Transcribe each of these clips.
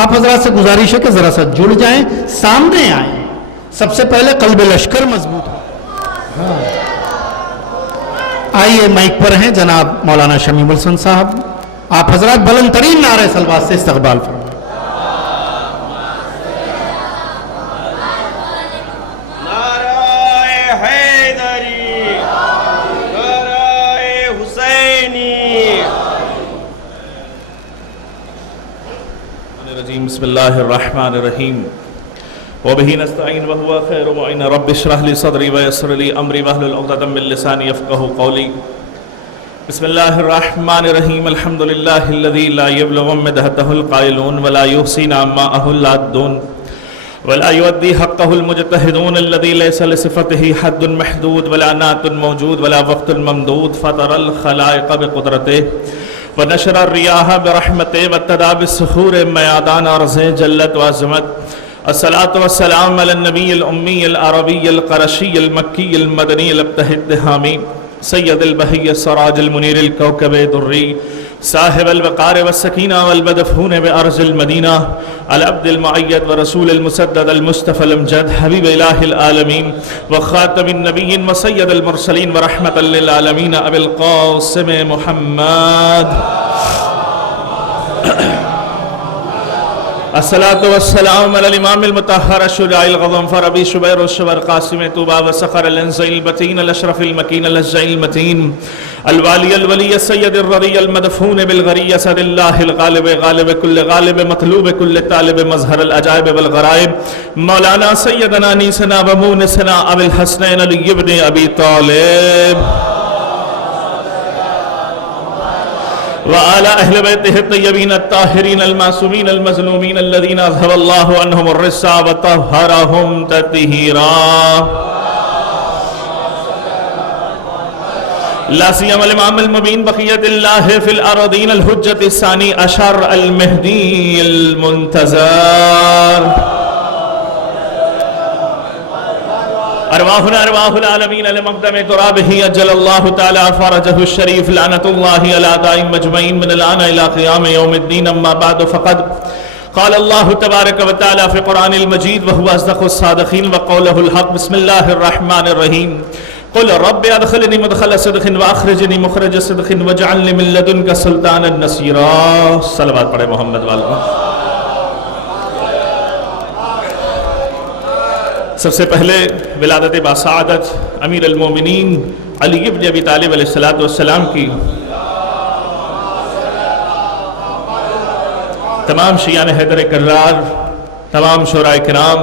آپ حضرات سے گزارش ہے کہ ذرا سا جڑ جائیں، سامنے آئیں، سب سے پہلے قلب لشکر مضبوط ہو۔ آئیے مائک پر ہیں جناب مولانا شمیم الحسن صاحب، آپ حضرات بلند ترین نعرہ صلوات سے استقبال فرمائیں۔ بسم اللہ الرحمن الرحیم وبہ نستعین وہو خیر معین رب اشرح لی صدری ویسر لی امری واحلل عقدۃ من لسانی یفقہوا قولی بسم اللہ الرحمن الرحیم الحمد للہ الذی لا یبلغ مدحتہ القائلون ولا یحصی نعماءہ العادون ولا یؤدی حقہ المجتہدون الذی لیس لصفتہ حد محدود ولا نعت موجود ولا وقت ممدود فطر الخلائق بقدرتہ ونشر الریاح برحمتہ وابتدأ بالصخور میادان ارض جلت وعظمت الصلاة والسلام علی النبی الامی العربی القرشی المکی المدنی الابتہی التہامی سید البہی السراج المنیر الكوكب الدری صاحب الوقار والسکینہ والمدفون بارض المدینہ العبد المعید ورسول المسدد المصطفى الامجد حبیب الہ العالمین وخاتم النبیین وسید المرسلین ورحمة للعالمین ابی القاسم محمد الصلاة والسلام علی الامام المطہر الشجاع الغضنفر ابی شبیر الشبر قاسم طوبى وسخر الانزع البتین الاشرف المکین الاشجع المتین الوالی الولی السید الرضی المدفون بالغری اسد اللہ الغالب غالب کل غالب مطلوب کل طالب مظہر العجائب والغرائب مولانا سیدنا نیسنا ومونسنا ابی الحسنین علی ابن ابی طالب وعلى أهل بيته الطيبين الطاهرين المعصومين المظلومين الذين أذهب الله عنهم الرجس وطهرهم تطهيرا لا سيما الإمام المبين بقية الله في الأرضين الحجة الثاني عشر المهدي المنتظر ارواحنا ارواح العالمین لمقدم ترابہ اجل اللہ تعالی فرجہ الشریف لعنت اللہ علی دائم مجمعین من الان الى قیام یوم الدین اما بعد فقد قال اللہ تبارک و تعالی فی قرآن المجید وهو اصدق الصادقین وقولہ الحق بسم اللہ الرحمن الرحیم قل رب ادخلنی مدخل صدق واخرجنی مخرج صدق واجعلنی من لدنک سلطانا نصیرا۔ صلوات پڑھے محمد والہ۔ سب سے پہلے ولادت باسعادت امیر المومنین علی ابن ابی طالب علیہ السلام کی تمام شیعان حیدر کرار، تمام شعراء کرام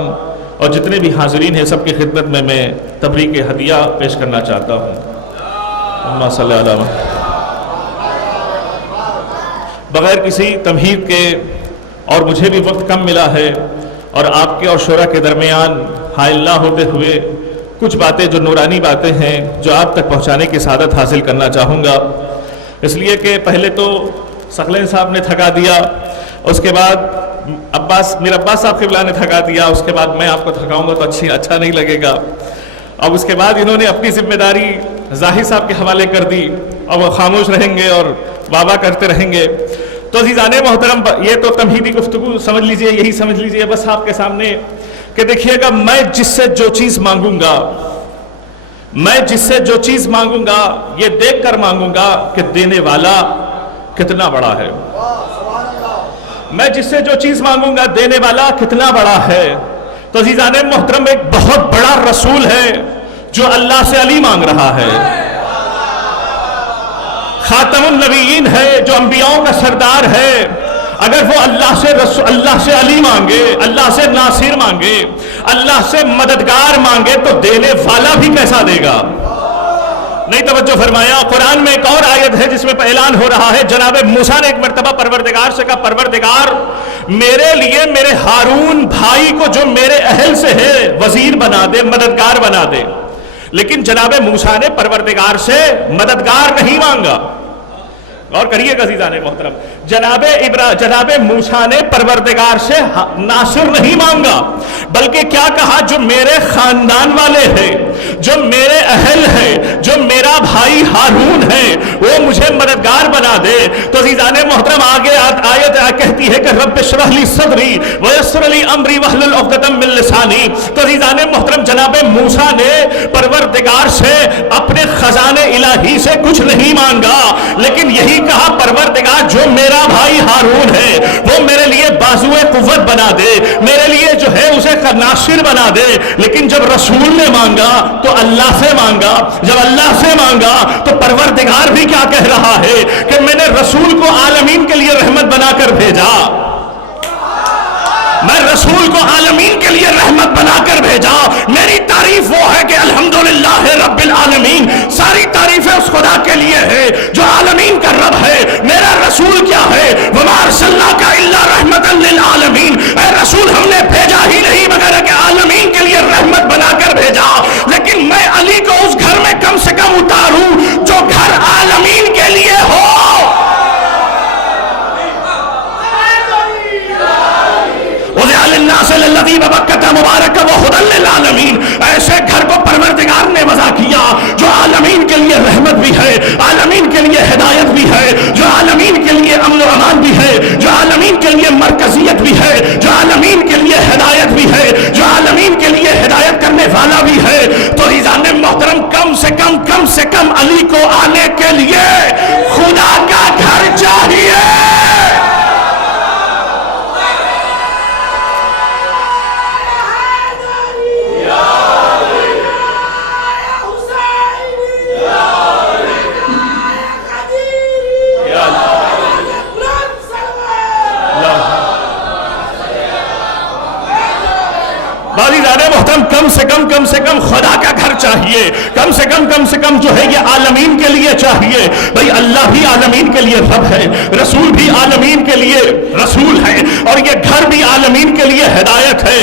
اور جتنے بھی حاضرین ہیں سب کی خدمت میں تبریک ہدیہ پیش کرنا چاہتا ہوں۔ اللہم صلی علی محمد۔ بغیر کسی تمہید کے اور مجھے بھی وقت کم ملا ہے اور آپ کے اور شعراء کے درمیان حائل نہ ہوتے ہوئے کچھ باتیں جو نورانی باتیں ہیں جو آپ تک پہنچانے کی سعادت حاصل کرنا چاہوں گا، اس لیے کہ پہلے تو ثقلین صاحب نے تھکا دیا، اس کے بعد میر عباس صاحب قبلہ نے تھکا دیا، اس کے بعد میں آپ کو تھکاؤں گا تو اچھا نہیں لگے گا۔ اب اس کے بعد انہوں نے اپنی ذمہ داری ظاہر صاحب کے حوالے کر دی اور وہ خاموش رہیں گے اور بابا کرتے رہیں گے۔ تو عزیزان محترم، یہ تو تمہیدی گفتگو سمجھ لیجئے، یہی سمجھ لیجئے بس آپ کے سامنے کہ دیکھیے گا میں جس سے جو چیز مانگوں گا یہ دیکھ کر مانگوں گا کہ دینے والا کتنا بڑا ہے۔ میں جس سے جو چیز مانگوں گا دینے والا کتنا بڑا ہے۔ تو عزیزان محترم، ایک بہت بڑا رسول ہے جو اللہ سے علی مانگ رہا ہے، خاتم النبیین ہے جو انبیاؤں کا سردار ہے۔ اگر وہ اللہ سے علی مانگے، اللہ سے ناصر مانگے، اللہ سے مددگار مانگے تو دینے والا بھی کیسا دے گا؟ نہیں توجہ فرمایا۔ قرآن میں ایک اور آیت ہے جس میں اعلان ہو رہا ہے، جناب موسیٰ نے ایک مرتبہ پروردگار سے کہا، پروردگار میرے لیے میرے ہارون بھائی کو جو میرے اہل سے ہے وزیر بنا دے، مددگار بنا دے۔ لیکن جناب موسیٰ نے پروردگار سے مددگار نہیں مانگا۔ اور کریے گا عزیزان محترم، جناب موسیٰ نے پروردگار سے ناصر نہیں مانگا، بلکہ کیا کہا جو میرے خاندان والے ہیں، جو میرے اہل ہیں، جو میرا بھائی ہارون ہے وہ مجھے مددگار بنا دے۔ تو عزیزان محترم آگے آیت کہتی ہے کہ رب اشرح لی صدری ویسر لی امری واحلل عقدۃ من لسانی۔ تو عزیزان محترم جناب موسیٰ نے پروردگار سے اپنے خزانے الہی سے کچھ نہیں مانگا، لیکن یہی کہا پروردگار جو میرا بھائی ہارون ہے وہ میرے لیے بازوئے قوت بنا دے، میرے لیے جو ہے اسے ناصر بنا دے۔ لیکن جب رسول نے مانگا تو اللہ سے مانگا، جب اللہ سے مانگا تو پروردگار بھی کیا کہہ رہا ہے کہ میں نے رسول کو عالمین کے لیے رحمت بنا کر بھیجا، میں رسول کو عالمین کے لیے رحمت بنا کر بھیجا۔ میری تعریف وہ ہے کہ الحمدللہ رب العالمین، ساری تعریفیں اس خدا کے لیے ہے جو عالمین کا رب ہے۔ میرا رسول کیا ہے؟ وما ارسلناک الا رحمتا للعالمین، اے رسول ہم نے بھیجا ہی نہیں مگر کہ عالمین کے لیے رحمت بنا کر بھیجا۔ لیکن میں علی کو اس گھر میں کم سے کم اتاروں جو گھر عالمین کے لیے ہو۔ ایسے گھر کو پروردگار نے وضع کیا جو عالمین کے لیے رحمت بھی ہے، عالمین کے لیے ہدایت بھی ہے، جو عالمین کے لیے امن و امان بھی ہے، جو عالمین کے لیے مرکزیت بھی ہے، جو عالمین کے لیے ہدایت بھی ہے، جو عالمین کے لیے ہدایت کرنے والا بھی ہے۔ تو عزیزان محترم کم سے کم علی کو آنے کے لیے خدا کا گھر چاہیے۔ محترم کم سے کم خدا کا گھر چاہیے، کم سے کم جو ہے یہ عالمین کے لیے چاہیے۔ بھئی اللہ بھی عالمین کے لیے رب ہے، رسول بھی عالمین کے لیے رسول ہے، اور یہ گھر بھی عالمین کے لیے ہدایت ہے۔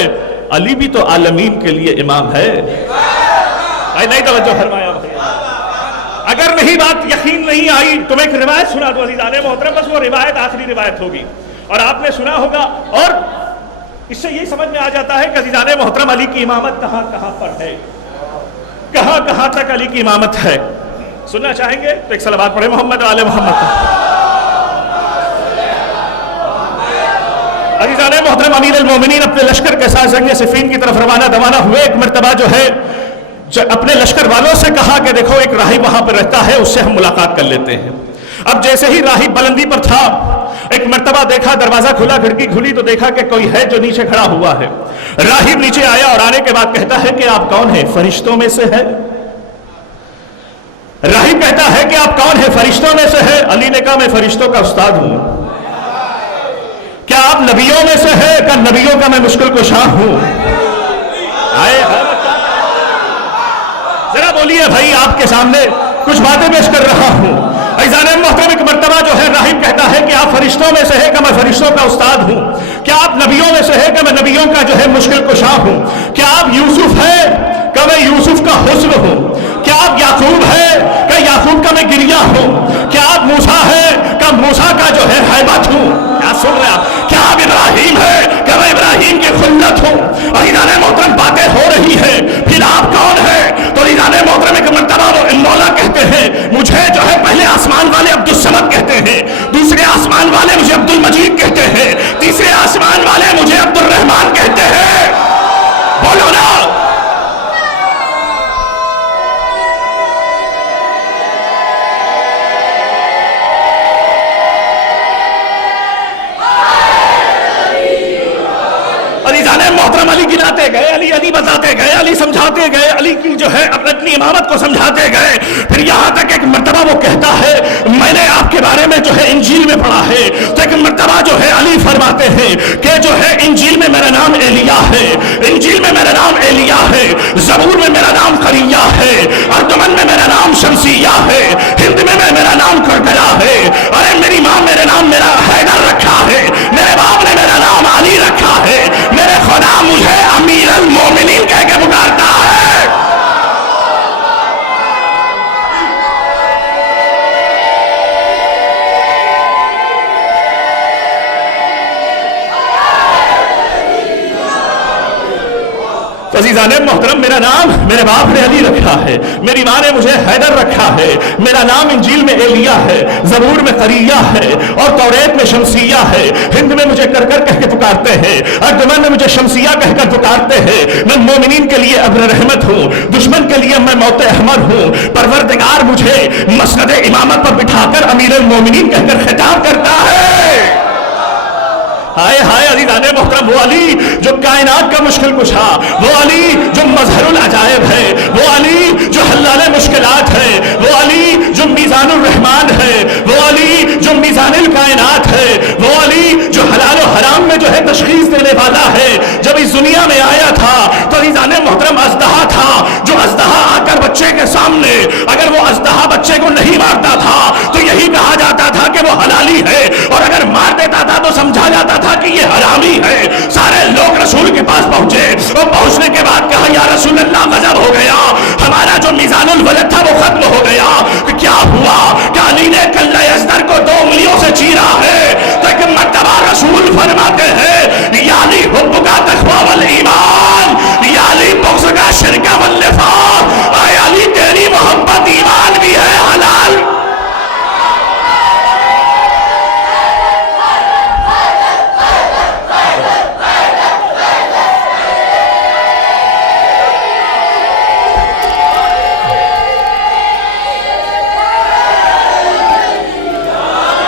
علی بھی تو عالمین کے لیے امام ہے۔ نہیں توجہ فرمایا بھائی، اگر نہیں بات یقین نہیں آئی تو میں ایک روایت سنا دوں عزیزان محترم، بس وہ روایت آخری روایت ہوگی اور آپ نے سنا ہوگا، اور اس سے یہ سمجھ میں آ جاتا ہے کہ عزیزان محترم علی کی امامت کہاں کہاں پر ہے، کہاں تک علی کی امامت ہے۔ سننا چاہیں گے تو ایک صلوات پڑھیں محمد و آل محمد۔ عزیزان محترم امیر المومنین اپنے لشکر کے ساتھ جنگ صفین کی طرف روانہ ہوئے۔ ایک مرتبہ جو ہے اپنے لشکر والوں سے کہا کہ دیکھو ایک راہب وہاں پر رہتا ہے، اس سے ہم ملاقات کر لیتے ہیں۔ اب جیسے ہی راہب بلندی پر تھا، ایک مرتبہ دیکھا دروازہ کھلا، کھڑکی کھلی تو دیکھا کہ کوئی ہے جو نیچے کھڑا ہوا ہے۔ راہب نیچے آیا اور آنے کے بعد کہتا ہے کہ آپ کون ہیں؟ فرشتوں میں سے ہے۔ راہب کہتا ہے کہ آپ کون ہیں؟ فرشتوں میں سے ہے۔ علی نے کہا میں فرشتوں کا استاد ہوں۔ کیا آپ نبیوں میں سے ہے؟ کہ نبیوں کا میں مشکل کشا ہوں۔ ذرا بولیے بھائی، آپ کے سامنے کچھ باتیں پیش کر رہا ہوں۔ عزیزان محترم ایک مرتبہ جو ہے راہب کہتا ہے کہ آپ فرشتوں میں سے ہے کہ میں فرشتوں کا استاد ہوں۔ کیا آپ نبیوں میں سے ہے کہ میں نبیوں کا جو ہے مشکل کشا ہوں۔ کیا آپ یوسف ہے کہ میں یوسف کا حسن ہوں۔ کیا آپ یعقوب ہے کہ یعقوب کا میں گریہ ہوں۔ کیا آپ موسیٰ ہے کہ موسیٰ کا جو ہے ہیبت ہوں۔ کیا سن رہے آپ؟ کیا آپ ابراہیم ہے کہ میں ابراہیم کی خلت ہوں۔ عزیزان محترم باتیں ہو رہی ہے، پھر آپ کون ہے؟ تو عزیزان محترم ایک مرتبہ وہ مولا کہتے ہیں مجھے جو ہے پہلے آسمان والے عبدالصمد کہتے ہیں، دوسرے آسمان والے مجھے عبدالمجید کہتے ہیں، تیسرے آسمان والے مجھے عبدالرحمن کہتے ہیں۔ بولو نا۔ محترم علی گناتے گئے، علی بتاتے گئے، علی سمجھاتے گئے، علی کی جو ہے اپنی امامت کو سمجھاتے گئے۔ پھر یہاں تک ایک مرتبہ وہ کہتا ہے میں نے آپ کے بارے میں جو ہے انجیل میں پڑھا ہے، تو ایک مرتبہ جو ہے علی فرماتے ہیں کہ جو ہے انجیل میں میرا نام ایلیا ہے، انجیل میں میرا نام ایلیا ہے، زبور میں میرا نام قریہ ہے، ارجمن میں میرا نام شمسیہ ہے، ہند میں میرا نام کربلا ہے۔ ارے میری ماں میرے نام میرا حیدر رکھا ہے، میرے باپ نے میرا نام علی رکھا ہے، میرے خدا مجھے امیر المومنین کہہ کے پکارتا ہے۔ تو عزیزان محترم میرا نام میرے باپ نے علی رکھا ہے، میری ماں نے مجھے حیدر رکھا ہے، میرا نام انجیل میں ایلیا ہے، زبور میں قریہ ہے، اور توریت میں شمسیہ ہے، ہند میں مجھے کر کر کہہ کے پکارتے ہیں، ارجمن میں مجھے شمسیہ کہہ کر پکارتے ہیں، میں مومنین کے لیے ابر رحمت ہوں، دشمن کے لیے میں موت احمد ہوں، پروردگار مجھے مسند امامت پر بٹھا کر امیر المومنین کہہ کر خطاب کرتا ہے۔ ہائے ہائے عزیزان محترم، وہ علی جو کائنات کا مشکل کشا، وہ علی جو مظہر العجائب ہے، وہ علی جو حلال مشکلات ہے، وہ علی جو میزان الرحمان ہے، وہ علی جو میزان الکائنات ہے، وہ علی جو حلال و حرام میں جو ہے تشخیص دینے والا ہے۔ جب اس دنیا میں آیا تھا تو عزیزان محترم اژدہا تھا، جو اژدہا آ کر بچے کے سامنے اگر وہ اژدہا بچے کو نہیں مارتا تھا تو یہی کہا جاتا تھا کہ وہ حلالی ہے، اور اگر مار دیتا تھا تو سمجھا جاتا تھا کہ یہ حرامی ہے۔ سارے لوگ رسول کے پاس پہنچے، اور پہنچنے کے بعد کہا یا رسول اللہ غضب ہو گیا، ہمارا جو میزان الولد تھا وہ ختم ہو گیا۔ کیا ہوا کہ علی نے کلہ ازدر کو 2 انگلیوں سے چیرا ہے؟ تو ایک مرتبہ رسول فرماتے ہیں یا علی حب کا تقوی والایمان، یا علی بغض کا شرک والنفاق، اے علی تیری محبت ایمان بھی ہے حلال۔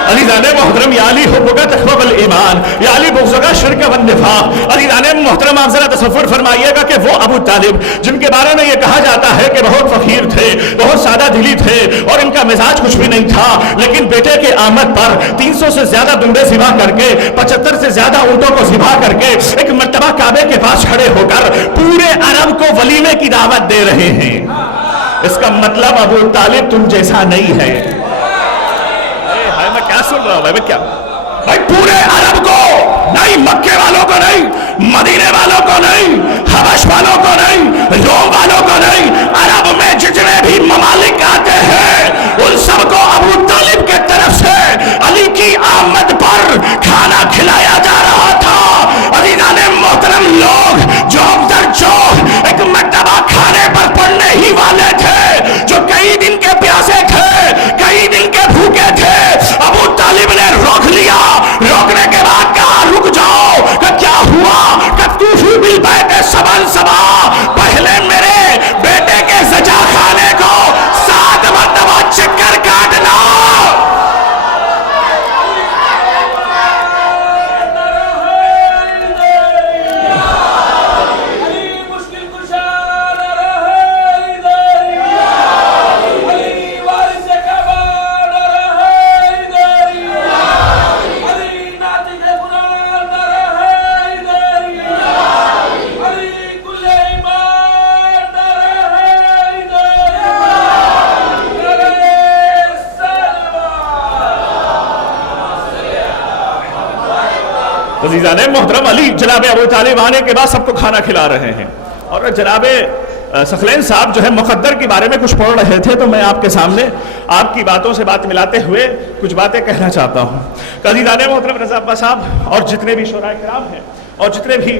عزیزان محترم، یا علی حب کا تقوی والایمان، یا علی بغض کا شرک والنفاق۔ عزیزان محترم، آپ ذرا تصور فرمائیے گا کہ وہ ابو طالب جن کے بارے میں یہ کہا جاتا ہے کہ بہت فقیر تھے، بہت سادہ دلی تھے، اور ان کا مزاج کچھ بھی نہیں تھا، لیکن بیٹے کے آمد پر 300 سے زیادہ دمبے ذبح کر کے، 75 سے زیادہ اونٹوں کو ذبح کر کے ایک مرتبہ کعبے کے پاس کھڑے ہو کر پورے عرب کو ولیمے کی دعوت دے رہے ہیں۔ اس کا مطلب ابو طالب تم جیسا نہیں ہے۔ میں کیا سن رہا ہوں بھائی، میں کیا بھائی پورے عرب کو نہیں، مکے والوں کو نہیں، مدینے والوں کو نہیں، حبش والوں کو نہیں، روم والوں کو نہیں، عرب میں جتنے بھی ممالک آتے ہیں ان سب کو ابو طالب کے طرف سے علی کی آمد پر کھانا کھلایا جا رہا تھا۔ عزیزان محترم، لوگ جو در جو ایک مرتبہ کھانے پر پڑنے ہی والے تھے، جو کئی دن کے پیاسے تھے، کئی دن کے بھوکے تھے، ابو طالب نے روک لیا۔ روکنے کے بعد کہا رک جاؤ، کہ کیا ہوا؟ کہ طوفوا بالبیت سبعا سبعا، پہلے میرے بیٹے کے زچا کھانے کو 7 مرتبہ چکر کاٹنا۔ عزیزان محترم، علی جناب ابو طالب آنے کے بعد سب کو کھانا کھلا رہے ہیں، اور جناب ثقلین صاحب جو ہے مقدر کے بارے میں کچھ پڑھ رہے تھے، تو میں آپ کے سامنے آپ کی باتوں سے بات ملاتے ہوئے کچھ باتیں کہنا چاہتا ہوں۔ عزیزان محترم، رضا عباس صاحب اور جتنے بھی شورائے کرام ہیں اور جتنے بھی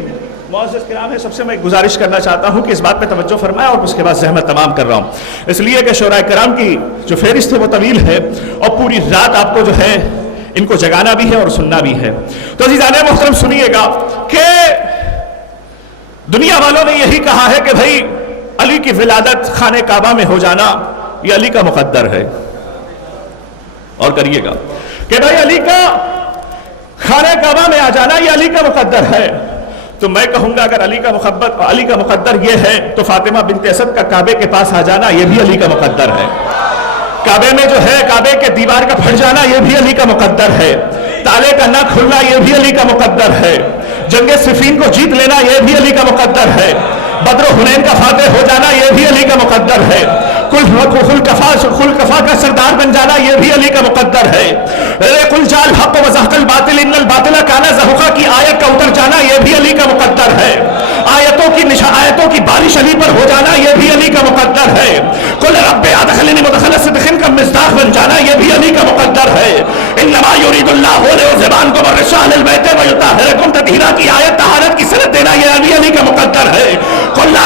معزز کرام ہیں، سب سے میں گزارش کرنا چاہتا ہوں کہ اس بات پہ توجہ فرمائیں، اور اس کے بعد زحمت تمام کر رہا ہوں، اس لیے کہ شورائے کرام کی جو فہرست ہے وہ طویل ہے، اور پوری رات آپ کو جو ہے ان کو جگانا بھی ہے اور سننا بھی ہے۔ تو عزیزان محترم سنیے گا کہ دنیا والوں نے یہی کہا ہے کہ بھائی علی کی ولادت خانہ کعبہ میں ہو جانا یہ علی کا مقدر ہے، اور کریے گا کہ بھائی علی کا خانہ کعبہ میں آ جانا یہ علی کا مقدر ہے، تو میں کہوں گا اگر علی کا مقدر یہ ہے تو فاطمہ بنت اسد کا کعبے کے پاس آ جانا یہ بھی علی کا مقدر ہے، کعبے میں جو ہے کعبے کے دیوار کا پھٹ جانا یہ بھی علی کا مقدر ہے، تالے کا نہ کھلنا یہ بھی علی کا مقدر ہے، جنگ صفین کو جیت لینا یہ بھی علی کا مقدر ہے، بدر و حنین کا فاتح ہو جانا یہ بھی علی کا مقدر ہے، خلکفا کا سردار بن جانا یہ بھی علی کا مقدر ہے، قل جاء الحق وزهق الباطل ان الباطل كان زهوقا کی آیت کا اتر جانا یہ بھی علی کا مقدر ہے، آیتوں کی بارش علی پر ہو جانا یہ بھی علی کا مقدر ہے، قل رب ادخلنی مدخل صدق کا مصداق بن جانا یہ بھی علی کا مقدر ہے، انما یرید اللہ لیذهب الرجس اهل البیت ویطہرکم تطہیرا کی آیت طہارت کی سند دینا یہ علی کا مقدر ہے، قل لا